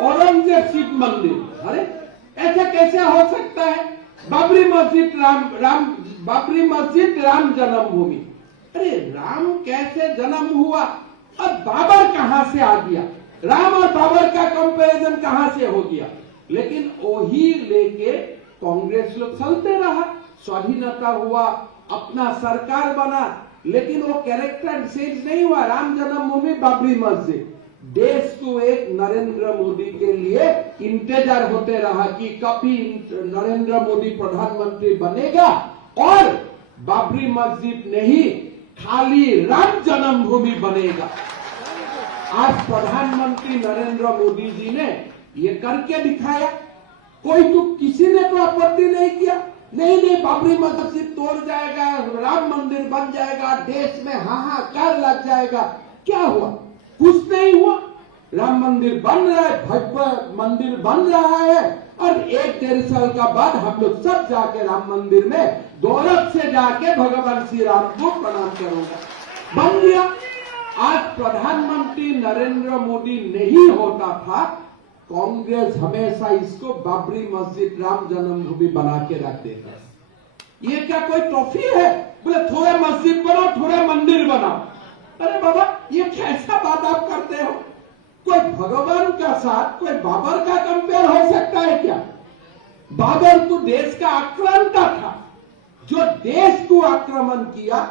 औरंगजेब शिव मंदिर। अरे ऐसा कैसे हो सकता है? बाबरी मस्जिद राम जन्मभूमि। अरे राम कैसे जन्म हुआ और बाबर कहां से आ गया? राम और बाबर का कंपैरिजन कहां से हो गया? लेकिन वही लेके कांग्रेस लोग चलते रहा, स्वाधीनता हुआ, अपना सरकार बना, लेकिन वो कैरेक्टर चेंज नहीं हुआ। राम जन्मभूमि, बाबरी मस्जिद। देश को एक नरेंद्र मोदी के लिए इंतजार होते रहा कि कभी नरेंद्र मोदी प्रधानमंत्री बनेगा और बाबरी मस्जिद नहीं, खाली राम जन्मभूमि बनेगा। आज प्रधानमंत्री नरेंद्र मोदी जी ने ये करके दिखाया। कोई तो किसी ने तो आपत्ति नहीं किया। नहीं, बाबरी मस्जिद तोड़ जाएगा, राम मंदिर बन जाएगा, देश में हाहाकार लग जाएगा। क्या हुआ? कुछ नहीं हुआ। राम मंदिर बन रहा है, भव्य मंदिर बन रहा है और 1-1.5 साल का बाद हम लोग सब जाके राम मंदिर में गौरव से जाके भगवान श्री राम को प्रणाम करूंगा। बन गया। आज प्रधानमंत्री नरेंद्र मोदी नहीं होता था, कांग्रेस हमेशा इसको बाबरी मस्जिद राम जन्मभूमि बना के रख देता। ये क्या कोई ट्रॉफी है? बोले थोड़ा मस्जिद बनाओ, थोड़ा मंदिर बनाओ। अरे बाबा, ये कैसा बात आप करते हो? कोई भगवान का साथ कोई बाबर का कंपेयर हो सकता है क्या? बाबर तो देश का आक्रांता था। जो देश को आक्रमण किया,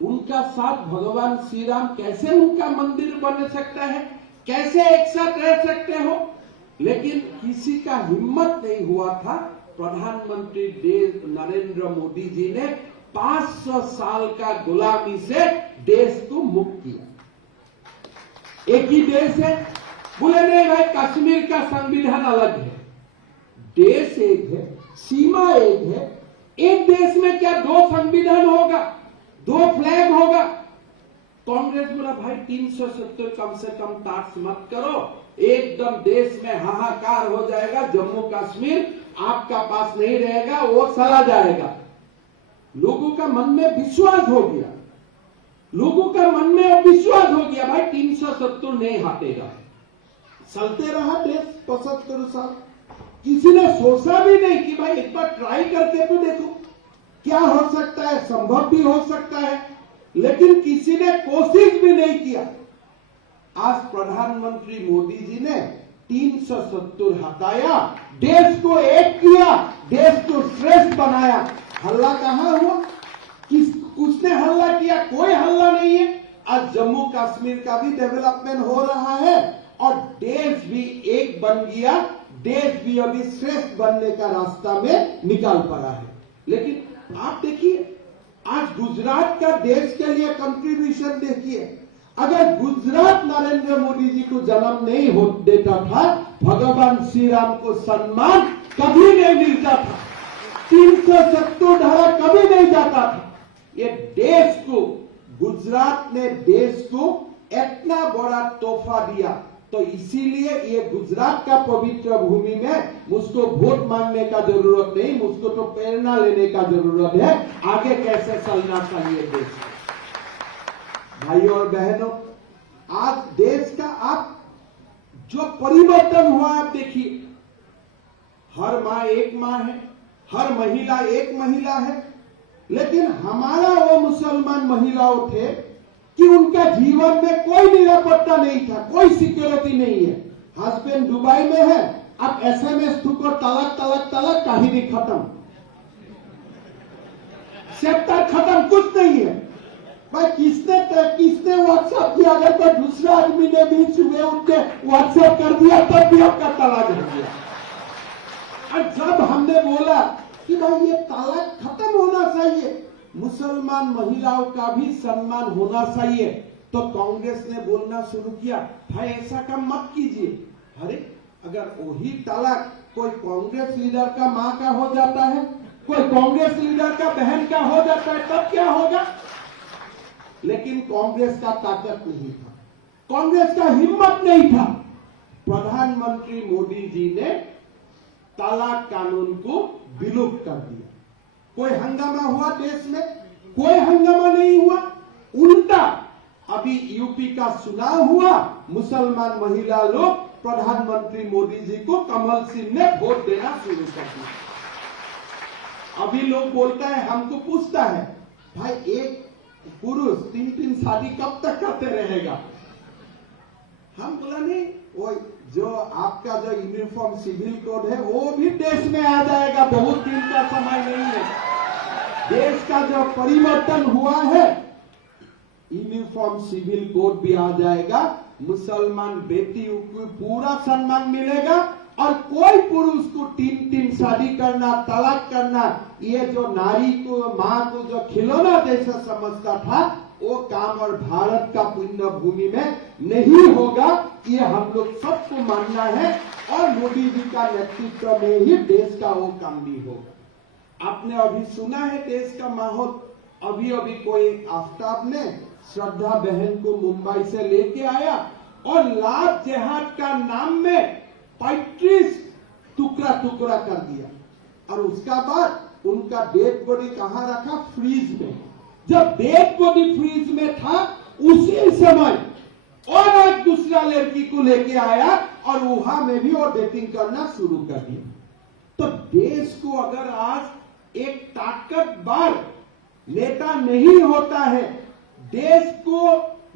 उनका साथ भगवान श्री राम कैसे उनका मंदिर बन सकता है? कैसे एक साथ रह सकते हो? लेकिन किसी का हिम्मत नहीं हुआ था। प्रधानमंत्री देश नरेंद्र मोदी जी ने 500 साल का गुलामी से देश को मुक्त किया। एक ही देश है। बोले नहीं भाई, कश्मीर का संविधान अलग है। देश एक है, सीमा एक है। एक देश में क्या 2 संविधान होगा, 2 फ्लैग होगा? कांग्रेस बोला भाई 370 कम से कम टैक्स मत करो, एकदम देश में हाहाकार हो जाएगा, जम्मू कश्मीर आपका पास नहीं रहेगा, वो चला जाएगा। लोगों का मन में विश्वास हो गया। लोगों का मन में विश्वास हो गया भाई 370 नहीं हटेगा। चलते रहा देश 75 साल। किसी ने सोचा भी नहीं कि भाई एक बार ट्राई करके तो देखो क्या हो सकता है, संभव भी हो सकता है। लेकिन किसी ने कोशिश भी नहीं किया। आज प्रधानमंत्री मोदी जी ने 370 हटाया, देश को एक किया, देश को श्रेष्ठ बनाया। हल्ला कहां हुआ? किसने हल्ला किया? कोई हल्ला नहीं है। आज जम्मू कश्मीर का भी डेवलपमेंट हो रहा है और देश भी एक बन गया। देश भी अभी श्रेष्ठ बनने का रास्ता में निकल पड़ा है। लेकिन आप देखिए, आज गुजरात का देश के लिए कंट्रीब्यूशन देखिए। अगर गुजरात नरेंद्र मोदी जी को जन्म नहीं हो देता था, भगवान श्री राम को सम्मान कभी नहीं मिलता था, 370 धारा कभी नहीं जाता था। ये देश को, गुजरात ने देश को इतना बड़ा तोहफा दिया, तो इसीलिए ये गुजरात का पवित्र भूमि में मुझको वोट मांगने का जरूरत नहीं, मुझको तो प्रेरणा लेने का जरूरत है आगे कैसे चलना चाहिए देश। भाइयों और बहनों, आज देश का आप जो परिवर्तन हुआ आप देखिए। हर माँ एक माँ है, हर महिला एक महिला है, लेकिन हमारा वो मुसलमान महिलाओं थे कि उनका जीवन में कोई निरापत्ता नहीं था, कोई सिक्योरिटी नहीं है। हस्बैंड दुबई में है, अब SMS ठुको तलाक तलाक तलाक, कहानी खत्म, चैप्टर खत्म, कुछ नहीं है। भाई किसने व्हाट्सएप किया? अगर कोई दूसरा आदमी ने बीच में उनके व्हाट्सएप कर दिया तब भी आपका तलाक हो गया। और जब हमने बोला कि भाई ये तलाक खत्म होना चाहिए, मुसलमान महिलाओं का भी सम्मान होना चाहिए, तो कांग्रेस ने बोलना शुरू किया भाई ऐसा काम मत कीजिए। अरे अगर वही तलाक कोई कांग्रेस लीडर का माँ का हो जाता है, कोई कांग्रेस लीडर का बहन का हो जाता है, तब क्या होगा? लेकिन कांग्रेस का ताकत नहीं था, कांग्रेस का हिम्मत नहीं था। प्रधानमंत्री मोदी जी ने तलाक कानून को विलुप्त कर दिया। कोई हंगामा हुआ देश में? कोई हंगामा नहीं हुआ। उल्टा अभी यूपी का चुनाव हुआ, मुसलमान महिला लोग प्रधानमंत्री मोदी जी को कमल सिंह ने वोट देना शुरू कर दिया। अभी लोग बोलता है, हमको पूछता है, भाई एक पुरुष 3-3 शादी कब तक करते रहेगा? हम बोला नहीं, वो जो आपका जो यूनिफॉर्म सिविल कोड है वो भी देश में आ जाएगा, बहुत दिन का समय नहीं है। देश का जो परिवर्तन हुआ है, यूनिफॉर्म सिविल कोड भी आ जाएगा, मुसलमान बेटियों को पूरा सम्मान मिलेगा और कोई पुरुष को 3-3 शादी करना, तलाक करना, ये जो नारी को, माँ को जो खिलौना जैसा समझता था, वो काम और भारत का पुण्य भूमि में नहीं होगा। ये हम लोग सबको मानना है और मोदी जी का नेतृत्व में ही देश का वो काम भी होगा। आपने अभी सुना है देश का माहौल, अभी अभी कोई आफ्ताब ने श्रद्धा बहन को मुंबई से लेके आया और लाभ जिहाद का नाम में 35 टुकड़ा टुकड़ा कर दिया और उसका बाद उनका डेड बॉडी कहां रखा? फ्रीज में। जब डेड बॉडी फ्रीज में था, उसी समय और एक दूसरा लड़की को लेके आया और वहां में भी वो डेटिंग करना शुरू कर दिया। तो देश को अगर आज एक ताकतवर नेता नहीं होता है, देश को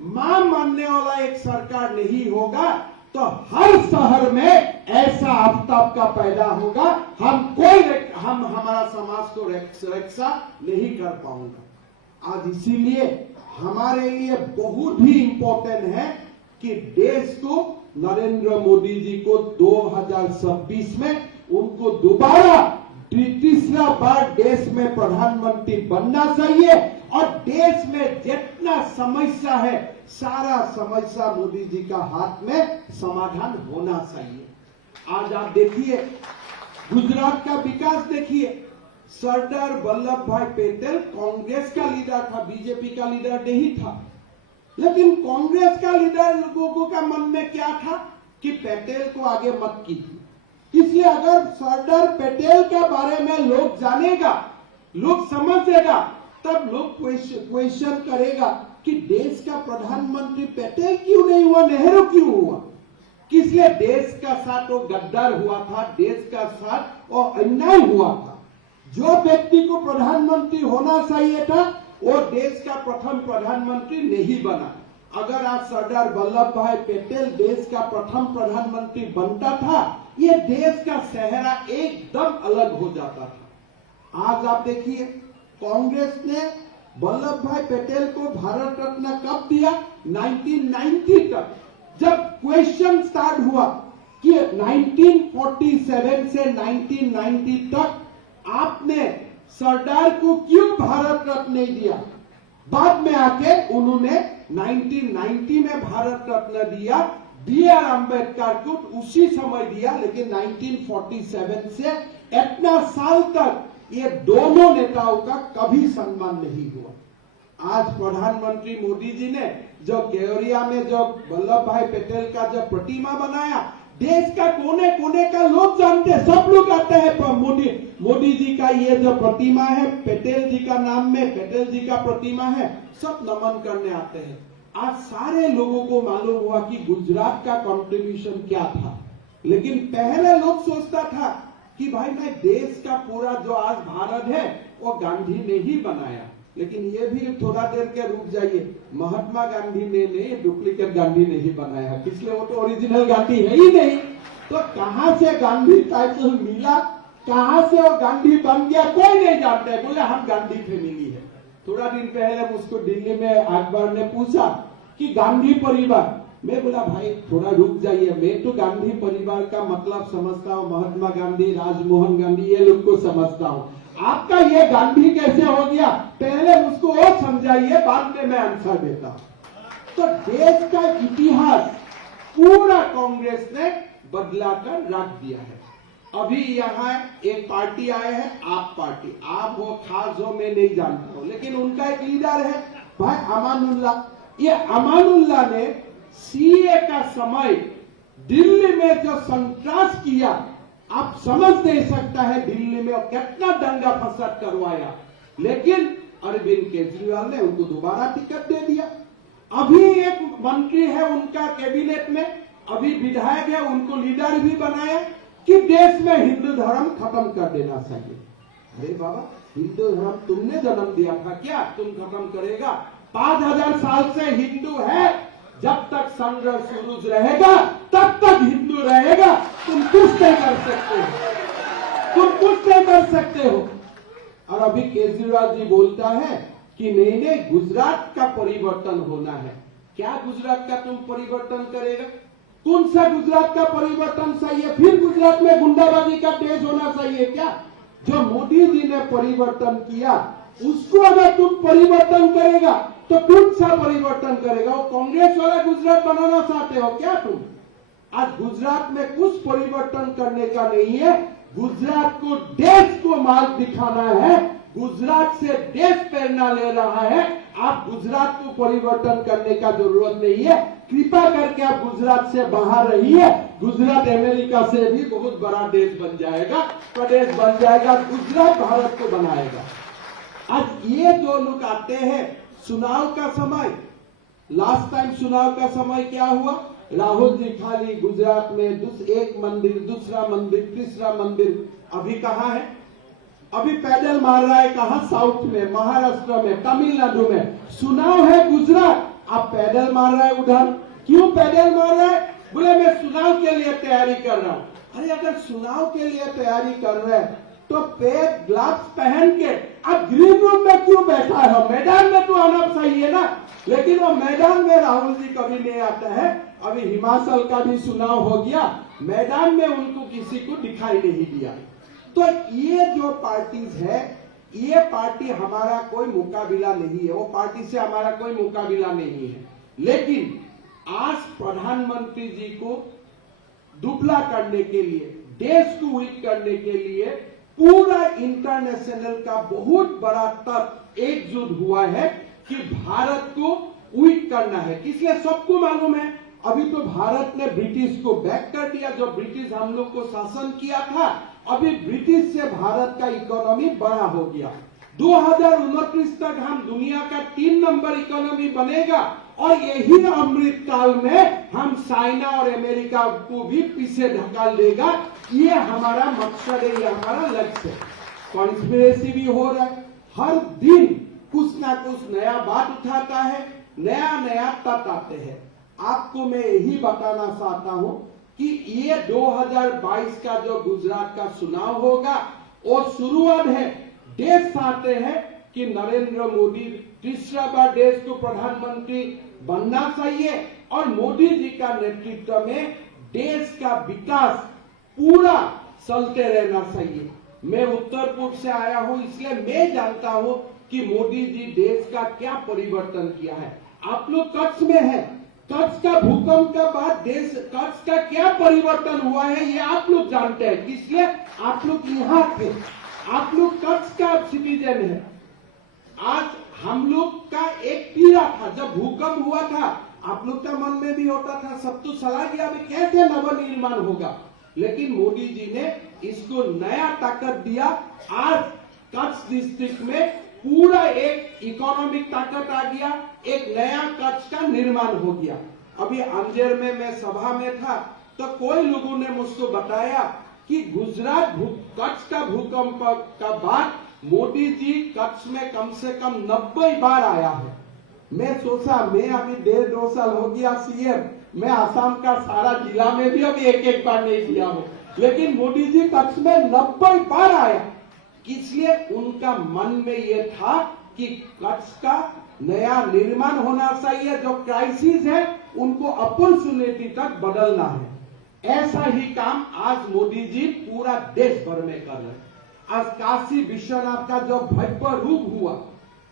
मां मानने वाला एक सरकार नहीं होगा, तो हर शहर में ऐसा आफ्ताब का पैदा होगा, हम हमारा समाज को रक्षा नहीं कर पाऊंगा। आज इसीलिए हमारे लिए बहुत ही इंपॉर्टेंट है कि देश को नरेंद्र मोदी जी को 2026 में उनको दोबारा तीसरा बार देश में प्रधानमंत्री बनना चाहिए और देश में जितना समस्या है, सारा समस्या मोदी जी का हाथ में समाधान होना चाहिए। आज आप देखिए गुजरात का विकास देखिए, सरदार वल्लभ भाई पटेल कांग्रेस का लीडर था, बीजेपी का लीडर नहीं था, लेकिन कांग्रेस का लीडर लोगों का मन में क्या था कि पटेल को आगे मत कीजिए। इसलिए अगर सरदार पटेल के बारे में लोग जानेगा, लोग समझेगा, तब लोग क्वेश्चन करेगा कि देश का प्रधानमंत्री पटेल क्यों नहीं हुआ, नेहरू क्यों हुआ? किसलिए देश का साथ वो गद्दार हुआ था, देश का साथ वो अन्याय हुआ था। जो व्यक्ति को प्रधानमंत्री होना चाहिए था, वो देश का प्रथम प्रधानमंत्री नहीं बना। अगर आज सरदार वल्लभ भाई पटेल देश का प्रथम प्रधानमंत्री बनता था, ये देश का चेहरा एकदम अलग हो जाता था। आज आप देखिए कांग्रेस ने वल्लभ भाई पटेल को भारत रत्न कब दिया? 1990 तक। जब क्वेश्चन स्टार्ट हुआ कि 1947 से 1990 तक आपने सरदार को क्यों भारत रत्न नहीं दिया, बाद में आके उन्होंने 1990 में भारत रत्न दिया। B.R. अम्बेडकर को उसी समय दिया, लेकिन 1947 से इतना साल तक ये दोनों नेताओं का कभी सम्मान नहीं हुआ। आज प्रधानमंत्री मोदी जी ने जो केवड़िया में जो वल्लभ भाई पटेल का जो प्रतिमा बनाया, देश का कोने कोने का लोग जानते हैं, सब लोग आते हैं मोदी जी का ये जो प्रतिमा है, पटेल जी का नाम में पटेल जी का प्रतिमा है, सब नमन करने आते हैं। आज सारे लोगों को मालूम हुआ कि गुजरात का कंट्रीब्यूशन क्या था, लेकिन पहले लोग सोचता था कि भाई मैं देश का पूरा जो आज भारत है वो गांधी ने ही बनाया, लेकिन ये भी थोड़ा देर के रुक जाइए, महात्मा गांधी ने नहीं, डुप्लीकेट गांधी ने ही बनाया, इसलिए वो तो ओरिजिनल गांधी है ही नहीं। तो कहां से गांधी टाइटल मिला, कहां से वो गांधी बन गया, कोई नहीं जानता है। बोले हम गांधी फैमिली है। थोड़ा दिन पहले मुझको दिल्ली में अखबार ने पूछा कि गांधी परिवार, मैं बोला भाई थोड़ा रुक जाइए, मैं तो गांधी परिवार का मतलब समझता हूँ, महात्मा गांधी, राजमोहन गांधी, ये लोग को समझता हूँ, आपका ये गांधी कैसे हो गया, पहले मुझको और समझाइए, बाद में मैं आंसर देता हूँ। तो देश का इतिहास पूरा कांग्रेस ने बदला कर रख दिया है। अभी यहाँ एक पार्टी आए हैं, आप पार्टी, आप वो खास हो मैं नहीं जानता हूँ, लेकिन उनका एक लीडर है भाई अमानुल्लाह। ये अमानुल्लाह ने सीए का समय दिल्ली में जो संत्रास किया, आप समझ नहीं सकता है दिल्ली में कितना दंगा फसाद करवाया, लेकिन अरविंद केजरीवाल ने उनको दोबारा टिकट दे दिया। अभी एक मंत्री है उनका कैबिनेट में, अभी विधायक है, उनको लीडर भी बनाया कि देश में हिंदू धर्म खत्म कर देना चाहिए। अरे बाबा, हिंदू धर्म तुमने जन्म दिया था क्या तुम खत्म करेगा? 5000 साल से हिंदू है, जब तक चंद्र सूरज रहेगा तब तक हिंदू रहेगा। तुम कुछ नहीं कर सकते हो, तुम कुछ नहीं कर सकते हो। और अभी केजरीवाल जी बोलता है कि नहीं, गुजरात का परिवर्तन होना है। क्या गुजरात का तुम परिवर्तन करेगा? कौन सा गुजरात का परिवर्तन चाहिए? फिर गुजरात में गुंडाबाजी का तेज होना चाहिए क्या? जो मोदी जी ने परिवर्तन किया उसको अगर तुम परिवर्तन करेगा तो कौन सा परिवर्तन करेगा? वो कांग्रेस वाला गुजरात बनाना चाहते हो क्या तुम? आज गुजरात में कुछ परिवर्तन करने का नहीं है। गुजरात को देश को मार्ग दिखाना है, गुजरात से देश प्रेरणा ले रहा है। आप गुजरात को परिवर्तन करने का जरूरत नहीं है। कृपा करके आप गुजरात से बाहर रहिए। गुजरात अमेरिका से भी बहुत बड़ा देश बन जाएगा, प्रदेश बन जाएगा। गुजरात भारत को बनाएगा। आज ये दो लोग आते हैं चुनाव का समय। लास्ट टाइम चुनाव का समय क्या हुआ? राहुल जी खाली गुजरात में एक मंदिर, दूसरा मंदिर, तीसरा मंदिर। अभी कहाँ है? अभी पैदल मार रहा है कहाँ? साउथ में, महाराष्ट्र में, तमिलनाडु में। चुनाव है गुजरात, आप पैदल मार रहा है उधर। क्यों पैदल मार रहा है? बोले मैं चुनाव के लिए तैयारी कर रहा हूँ। अरे अगर चुनाव के लिए तैयारी कर रहे हैं तो पैर ग्लव्स पहन के आप ग्रीन रूम में क्यों बैठा है? मैदान में तो आना चाहिए ना। लेकिन वो मैदान में राहुल जी कभी नहीं आता है। अभी हिमाचल का भी चुनाव हो गया, मैदान में उनको किसी को दिखाई नहीं दिया। तो ये जो पार्टीज है, ये पार्टी हमारा कोई मुकाबला नहीं है, वो पार्टी से हमारा कोई मुकाबला नहीं है। लेकिन आज प्रधानमंत्री जी को दुबला करने के लिए, देश को वीक करने के लिए पूरा इंटरनेशनल का बहुत बड़ा तत्व एकजुट हुआ है कि भारत को वीक करना है। इसलिए सबको मालूम है, अभी तो भारत ने ब्रिटिश को बैक कर दिया। जो ब्रिटिश हम लोग को शासन किया था, अभी ब्रिटिश से भारत का इकोनॉमी बड़ा हो गया। 2029 तक हम दुनिया का 3 नंबर इकोनॉमी बनेगा और यही अमृत काल में हम चाइना और अमेरिका को भी पीछे ढकाल देगा। ये हमारा मकसद है, ये हमारा लक्ष्य है। कॉन्स्पिरेसी भी हो रहा है, हर दिन कुछ ना कुछ नया बात उठाता है, नया नया तथ्य आते हैं। आपको मैं यही बताना चाहता हूं कि ये 2022 का जो गुजरात का चुनाव होगा वो शुरुआत है। देश चाहते हैं कि नरेंद्र मोदी तीसरा बार देश को प्रधानमंत्री बनना चाहिए और मोदी जी का नेतृत्व में देश का विकास पूरा चलते रहना चाहिए। मैं उत्तर पूर्व से आया हूं, इसलिए मैं जानता हूं कि मोदी जी देश का क्या परिवर्तन किया है। आप लोग कच्छ में है, कच्छ का भूकंप के बाद देश कच्छ का क्या परिवर्तन हुआ है ये आप लोग जानते हैं, इसलिए आप लोग यहाँ थे। आप लोग कच्छ का सिटीजन है। आज हम लोग का एक पीड़ा था, जब भूकंप हुआ था आप लोग का मन में भी होता था सब तो सलाह दिया भी कैसे नवनिर्माण होगा, लेकिन मोदी जी ने इसको नया ताकत दिया। आज कच्छ डिस्ट्रिक्ट में पूरा एक इकोनॉमिक ताकत आ गया, एक नया कच्छ का निर्माण हो गया। अभी अंजेर में मैं सभा में था तो कोई लोगों ने मुझको बताया कि गुजरात कच्छ का भूकंप का बाद मोदी जी कच्छ में कम से कम 90 बार आया है। मैं सोचा मैं अभी 1.5-2 साल हो गया सीएम, मैं आसाम का सारा जिला में भी अभी एक बार नहीं दिया हूं, लेकिन मोदी जी कच्छ में 90 बार आया। इसलिए उनका मन में ये था कि कच्छ का नया निर्माण होना चाहिए, जो क्राइसिस है उनको अपॉर्चुनिटी तक बदलना है। ऐसा ही काम आज मोदी जी पूरा देश भर में कर रहे हैं। आज काशी विश्वनाथ का जो भव्य रूप हुआ,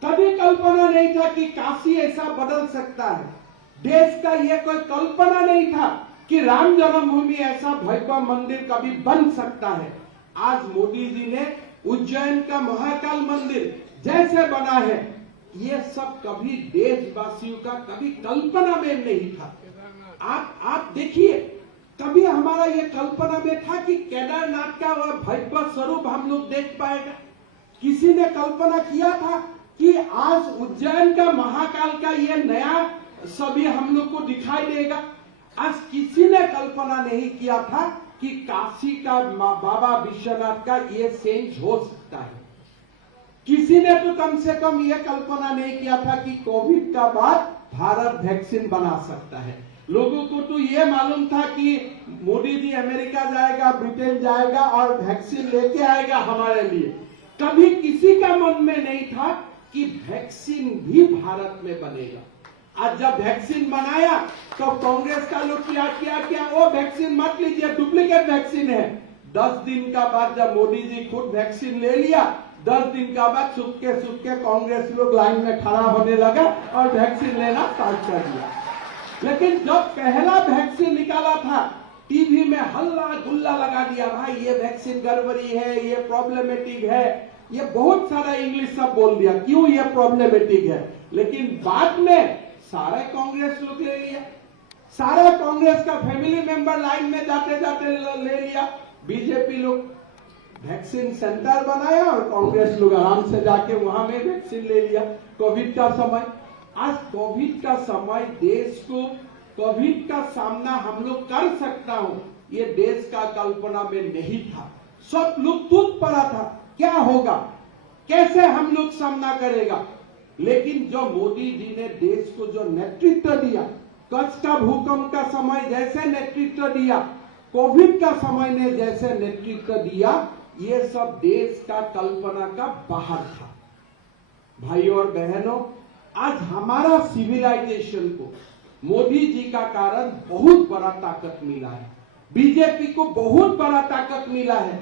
कभी कल्पना नहीं था कि काशी ऐसा बदल सकता है। देश का ये कोई कल्पना नहीं था कि राम जन्मभूमि ऐसा भव्य मंदिर कभी बन सकता है। आज मोदी जी ने उज्जैन का महाकाल मंदिर जैसे बना है, ये सब कभी देशवासियों का कभी कल्पना में नहीं था। आप देखिए, कभी हमारा ये कल्पना में था कि केदारनाथ का वह भव्य स्वरूप हम लोग देख पाएगा? किसी ने कल्पना किया था कि आज उज्जैन का महाकाल का ये नया सभी हम लोग को दिखाई देगा। आज किसी ने कल्पना नहीं किया था कि काशी का बाबा विश्वनाथ का ये सेंस हो सकता है। किसी ने तो कम से कम ये कल्पना नहीं किया था कि कोविड का बाद भारत वैक्सीन बना सकता है। लोगों को तो ये मालूम था कि मोदी जी अमेरिका जाएगा, ब्रिटेन जाएगा और वैक्सीन लेके आएगा हमारे लिए। कभी किसी का मन में नहीं था कि वैक्सीन भी भारत में बनेगा। आज जब वैक्सीन बनाया तो कांग्रेस का लोग क्या वो वैक्सीन मत लीजिए, डुप्लीकेट वैक्सीन है। 10 दिन का बाद जब मोदी जी खुद वैक्सीन ले लिया, 10 दिन का बाद सुबह कांग्रेस लोग लाइन में खड़ा होने लगा और वैक्सीन लेना स्टार्ट कर दिया। लेकिन जब पहला वैक्सीन निकाला था, टीवी में हल्ला गुल्ला लगा दिया, भाई ये वैक्सीन गड़बड़ी है, ये प्रॉब्लमेटिक है, ये बहुत सारा इंग्लिश सब बोल दिया क्यों ये प्रॉब्लमेटिक है। लेकिन बाद में सारे कांग्रेस लोग ले लिया, सारा कांग्रेस का फैमिली मेंबर लाइन में जाते जाते ले लिया। बीजेपी लोग वैक्सीन सेंटर बनाया और कांग्रेस लोग आराम से जाके वहां में वैक्सीन ले लिया। कोविड का समय, आज कोविड का समय देश को कोविड का सामना हम लोग कर सकता हूं, ये देश का कल्पना में नहीं था। सब लोग टूट पड़ा था, क्या होगा, कैसे हम लोग सामना करेगा। लेकिन जो मोदी जी ने देश को जो नेतृत्व दिया, कच्छ का भूकंप का समय जैसे नेतृत्व दिया, कोविड का समय ने जैसे नेतृत्व दिया, ये सब देश का कल्पना का बाहर था। भाई और बहनों, आज हमारा सिविलाइजेशन को मोदी जी का कारण बहुत बड़ा ताकत मिला है, बीजेपी को बहुत बड़ा ताकत मिला है।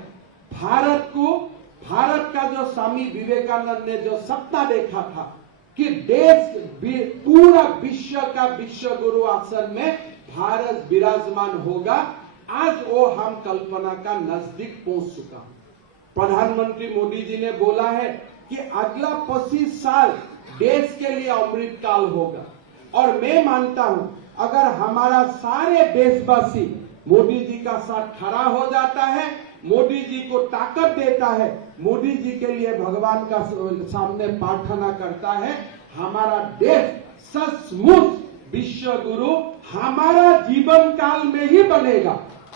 भारत का जो स्वामी विवेकानंद ने जो सपना देखा था कि देश पूरा विश्व का विश्व गुरु आसन में भारत विराजमान होगा, आज वो हम कल्पना का नजदीक पहुंच चुका। प्रधानमंत्री मोदी जी ने बोला है कि अगला 25 साल देश के लिए अमृत काल होगा। और मैं मानता हूं, अगर हमारा सारे देशवासी मोदी जी का साथ खड़ा हो जाता है, मोदी जी को ताकत देता है, मोदी जी के लिए भगवान का सामने प्रार्थना करता है, हमारा देश सचमुच विश्व गुरु हमारा जीवन काल में ही बनेगा।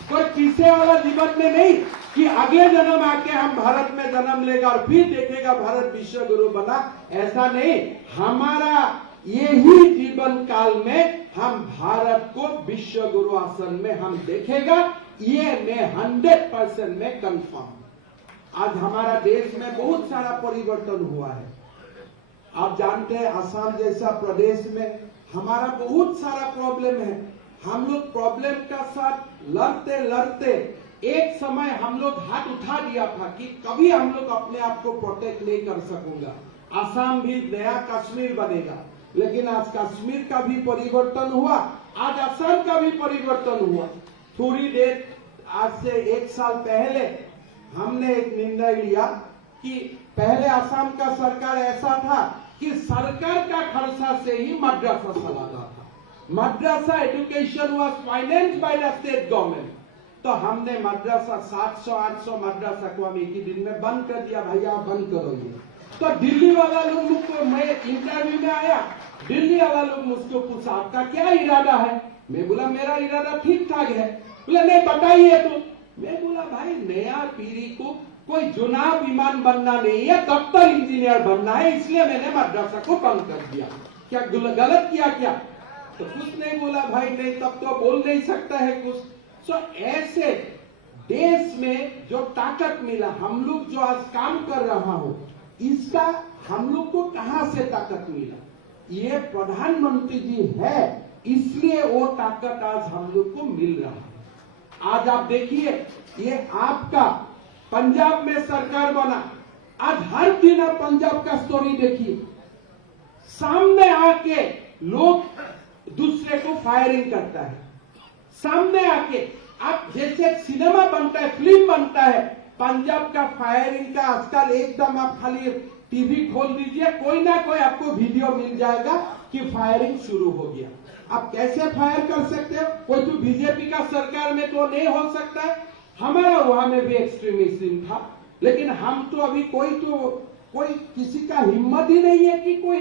कोई पीछे वाला जीवन में नहीं कि अगले जन्म आके हम भारत में जन्म लेगा और फिर देखेगा भारत विश्व गुरु बना, ऐसा नहीं। हमारा यही जीवन काल में हम भारत को विश्व गुरु आसन में हम देखेगा, ये मैं 100% में कंफर्म। आज हमारा देश में बहुत सारा परिवर्तन हुआ है। आप जानते हैं, असम जैसा प्रदेश में हमारा बहुत सारा प्रॉब्लम है। हम लोग प्रॉब्लम का साथ लड़ते लड़ते एक समय हम लोग हाथ उठा दिया था कि कभी हम लोग अपने आप को प्रोटेक्ट नहीं कर सकूंगा, असम भी नया कश्मीर बनेगा। लेकिन आज कश्मीर का भी परिवर्तन हुआ, आज असम का भी परिवर्तन हुआ। थोड़ी देर आज से 1 साल पहले हमने एक निर्णय लिया कि पहले असम का सरकार ऐसा था कि सरकार का खर्चा से ही मद्रासा चलाता था, madrasa education was financed by the state government. तो हमने मद्रासा 700-800 मद्रासा को हम एक ही दिन में बंद कर दिया, भैया आप बंद करो ये। तो दिल्ली वाला लोग मुझको, मैं इंटरव्यू में आया, दिल्ली वाला लोग मुझको पूछा आपका क्या इरादा है। मैं बोला मेरा इरादा ठीक ठाक है। बोला नहीं बताइए तो। मैं बोला भाई नया पीढ़ी को कोई चुनाव विमान बनना नहीं है, दफ्तर इंजीनियर बनना है, इसलिए मैंने मद्रासा को बंद कर दिया। क्या गलत किया क्या? तो कुछ नहीं बोला भाई, नहीं तब तो बोल नहीं सकता है कुछ। सो ऐसे देश में जो ताकत मिला, हम लोग जो आज काम कर रहा हो, इसका हम लोग को कहां से ताकत मिला? ये प्रधानमंत्री जी है, इसलिए वो ताकत आज हम लोग को मिल रहा है। आज आप देखिए, ये आपका पंजाब में सरकार बना, आज हर दिन आप पंजाब का स्टोरी देखिए, सामने आके लोग दूसरे को फायरिंग करता है, सामने आके आप जैसे सिनेमा बनता है, फिल्म बनता है, पंजाब का फायरिंग का आजकल एकदम आप खाली टीवी खोल दीजिए, कोई ना कोई आपको वीडियो मिल जाएगा कि फायरिंग शुरू हो गया। आप कैसे फायर कर सकते हो? कोई तो बीजेपी का सरकार में तो नहीं हो सकता है। हमारा वहां में भी एक्सट्रीमिज्म था, लेकिन हम तो अभी कोई किसी का हिम्मत ही नहीं है कि कोई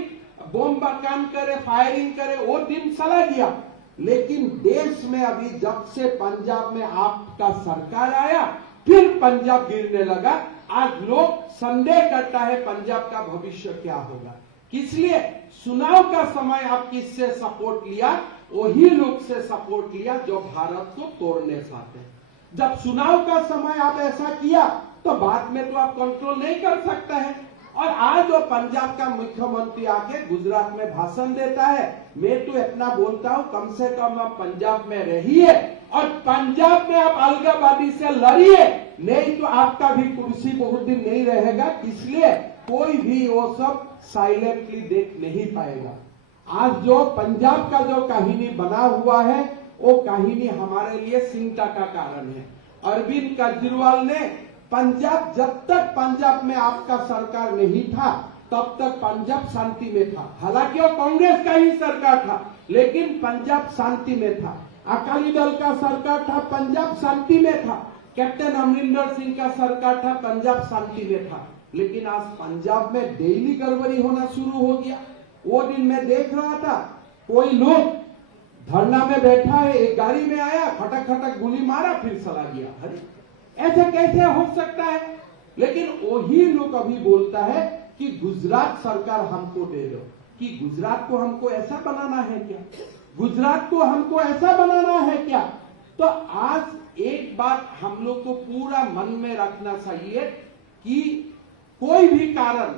बम काम करे, फायरिंग करे, वो दिन चला गया। लेकिन देश में अभी जब से पंजाब में आपका सरकार आया, फिर पंजाब गिरने लगा। आज लोग संदेह करता है पंजाब का भविष्य क्या होगा। इसलिए चुनाव का समय आप किससे सपोर्ट लिया? वही लोग से सपोर्ट लिया जो भारत को तोड़ने चाहते हैं। जब चुनाव का समय आप ऐसा किया तो बाद में तो आप कंट्रोल नहीं कर सकता है। और आज जो पंजाब का मुख्यमंत्री आके गुजरात में भाषण देता है, मैं तो इतना बोलता हूं, कम से कम आप पंजाब में रहिए और पंजाब में आप अलगाववादी से लड़िए, नहीं तो आपका भी कुर्सी बहुत दिन नहीं रहेगा। इसलिए कोई भी वो सब साइलेंटली देख नहीं पाएगा। आज जो पंजाब का जो कहानी बना हुआ है, वो कहानी हमारे लिए चिंता का कारण है। अरविंद केजरीवाल ने पंजाब, जब तक पंजाब में आपका सरकार नहीं था तब तक पंजाब शांति में था। हालांकि वो कांग्रेस का ही सरकार था, लेकिन पंजाब शांति में था। अकाली दल का सरकार था, पंजाब शांति में था। कैप्टन अमरिंदर सिंह का सरकार था, पंजाब शांति में था। लेकिन आज पंजाब में डेली गड़बड़ी होना शुरू हो गया। वो दिन मैं देख रहा था, कोई लोग धरना में बैठा है, एक गाड़ी में आया, खटक खटक गोली मारा, फिर चला गया। अरे ऐसे कैसे हो सकता है? लेकिन वही लोग अभी बोलता है कि गुजरात सरकार हमको दे दो, कि गुजरात को हमको ऐसा बनाना है क्या? गुजरात को हमको ऐसा बनाना है क्या? तो आज एक बात हम लोग को पूरा मन में रखना चाहिए कि कोई भी कारण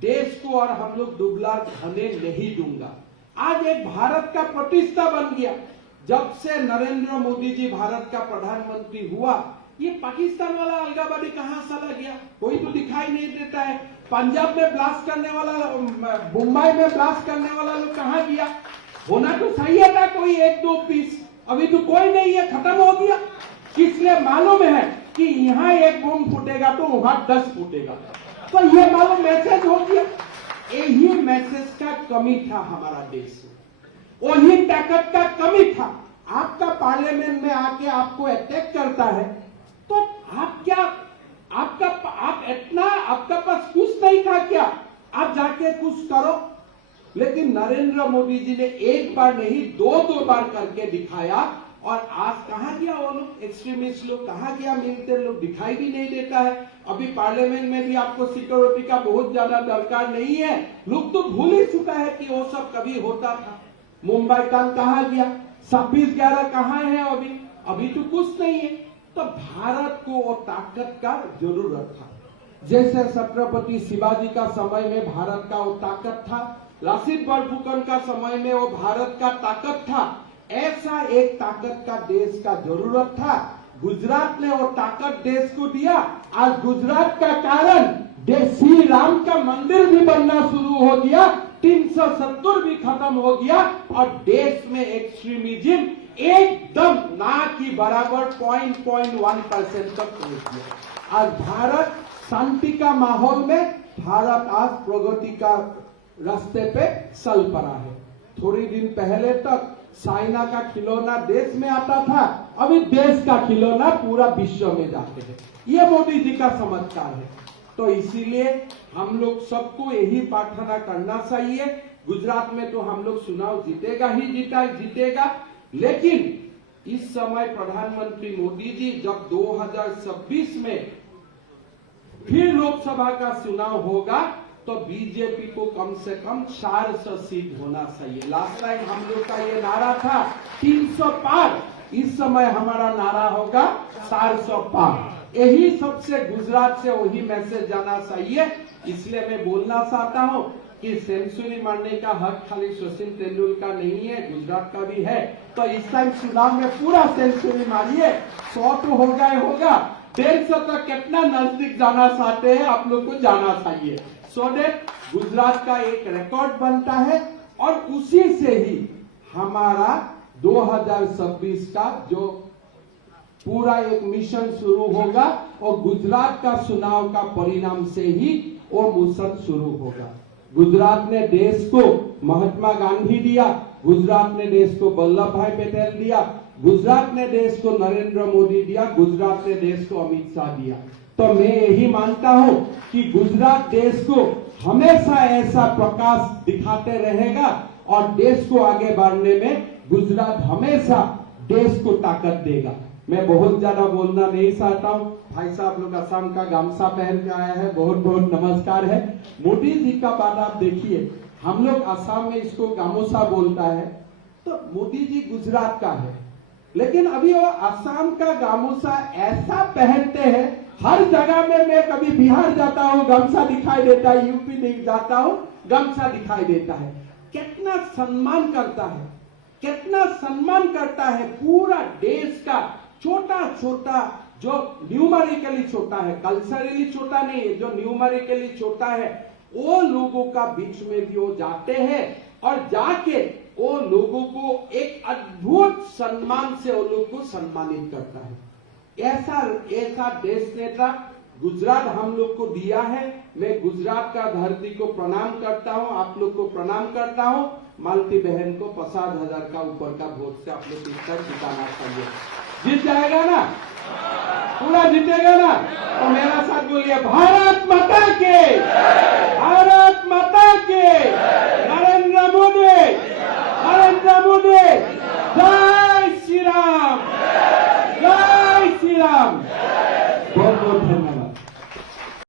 देश को और हम लोग दुबला होने नहीं दूंगा। आज एक भारत का प्रतिष्ठा बन गया। जब से नरेंद्र मोदी जी भारत का प्रधानमंत्री हुआ, ये पाकिस्तान वाला अलगाववादी कहां चला गया? कोई तो दिखाई नहीं देता है। पंजाब में ब्लास्ट करने वाला, मुंबई में ब्लास्ट करने वाला लोग कहां गया? होना तो चाहिए था कोई एक दो पीस, अभी तो कोई नहीं है, खत्म हो गया। इसलिए मालूम है कि यहाँ एक बम फूटेगा तो वहां 10 फूटेगा, तो ये मालूम मैसेज हो गया। यही मैसेज का कमी था हमारा देश में, वही ताकत का कमी था। आपका पार्लियामेंट में आके आपको अटैक करता है तो आप क्या, आप इतना, आपका पास कुछ नहीं था क्या? आप जाके कुछ करो। लेकिन नरेंद्र मोदी जी ने एक बार नहीं, दो बार करके दिखाया। और आज कहां गया वो लोग, एक्सट्रीमिस्ट लोग कहां गया? मिलते लोग दिखाई भी नहीं देता है। अभी पार्लियामेंट में भी आपको सिक्योरिटी का बहुत ज्यादा दरकार नहीं है। लोग तो भूल ही चुका है कि वो सब कभी होता था। मुंबई का कहां गया? 26/11 कहां है? अभी तो कुछ नहीं है। तो भारत को वो ताकत का जरूरत था। जैसे छत्रपति शिवाजी का समय में भारत का वो ताकत था, लासित बरफुकन का समय में वो भारत का ताकत था, ऐसा एक ताकत का देश का जरूरत था। गुजरात ने वो ताकत देश को दिया। आज गुजरात का कारण श्री राम का मंदिर भी बनना शुरू हो गया, 370 भी खत्म हो गया और देश में एक्सट्रीमिज्म एकदम ना की बराबर 0.1% तक पहुंच गया। आज भारत शांति का माहौल में, भारत आज प्रगति का रास्ते पे चल पड़ा है। थोड़ी दिन पहले तक चाइना का खिलौना देश में आता था, अभी देश का खिलौना पूरा विश्व में जाते हैं। ये मोदी जी का चमत्कार है। तो इसीलिए हम लोग सबको यही प्रार्थना करना चाहिए। गुजरात में तो हम लोग चुनाव जीतेगा ही जीतेगा, लेकिन इस समय प्रधानमंत्री मोदी जी जब 2026 में फिर लोकसभा का चुनाव होगा तो बीजेपी को कम से कम 400 सीट होना चाहिए। लास्ट टाइम हम लोग का ये नारा था 300 पार, इस समय हमारा नारा होगा 400 पार। यही सबसे गुजरात से वही मैसेज जाना चाहिए। इसलिए मैं बोलना चाहता हूं कि सेंचुरी मारने का हक खाली सचिन तेंदुलकर नहीं है, गुजरात का भी है। तो इस टाइम चुनाव में पूरा सेंचुरी मारिए, 100 तो होगा। 150 तक कितना नजदीक जाना चाहते हैं आप लोग को जाना चाहिए। सो दैट गुजरात का एक रिकॉर्ड बनता है और उसी से ही हमारा 2026 का जो पूरा एक मिशन शुरू होगा और गुजरात का चुनाव का परिणाम से ही वो मिशन शुरू होगा। गुजरात ने देश को महात्मा गांधी दिया, गुजरात ने देश को वल्लभ भाई पटेल दिया, गुजरात ने देश को नरेंद्र मोदी दिया, गुजरात ने देश को अमित शाह दिया। तो मैं यही मानता हूं कि गुजरात देश को हमेशा ऐसा प्रकाश दिखाते रहेगा और देश को आगे बढ़ने में गुजरात हमेशा देश को ताकत देगा। मैं बहुत ज्यादा बोलना नहीं चाहता हूं। भाई साहब लोग असम का गामसा पहन के आया है, बहुत बहुत नमस्कार है। मोदी जी का बात आप देखिए, हम लोग असम में इसको गामोसा बोलता है, तो मोदी जी गुजरात का है, लेकिन अभी वो असम का गामोसा ऐसा पहनते हैं, हर जगह में मैं कभी बिहार जाता हूँ गामसा दिखाई देता है, यूपी जाता हूँ गामसा दिखाई देता है। कितना सम्मान करता है, कितना सम्मान करता है। पूरा देश का छोटा छोटा, जो न्यूमेरिकली छोटा है, कल्चरली छोटा नहीं है, जो न्यूमेरिकली छोटा है, वो लोगों का बीच में भी वो जाते हैं और जाके वो लोगों को एक अद्भुत सम्मान से वो लोग को सम्मानित करता है। ऐसा देश नेता गुजरात हम लोग को दिया है। मैं गुजरात का धरती को प्रणाम करता हूं, आप लोग को प्रणाम करता हूं। मालती बहन को 50,000 का ऊपर का वोट से आप लोग इस तरह जिताना चाहिए। जीत जाएगा ना, पूरा जीतेगा ना, तो मेरा साथ बोलिए भारत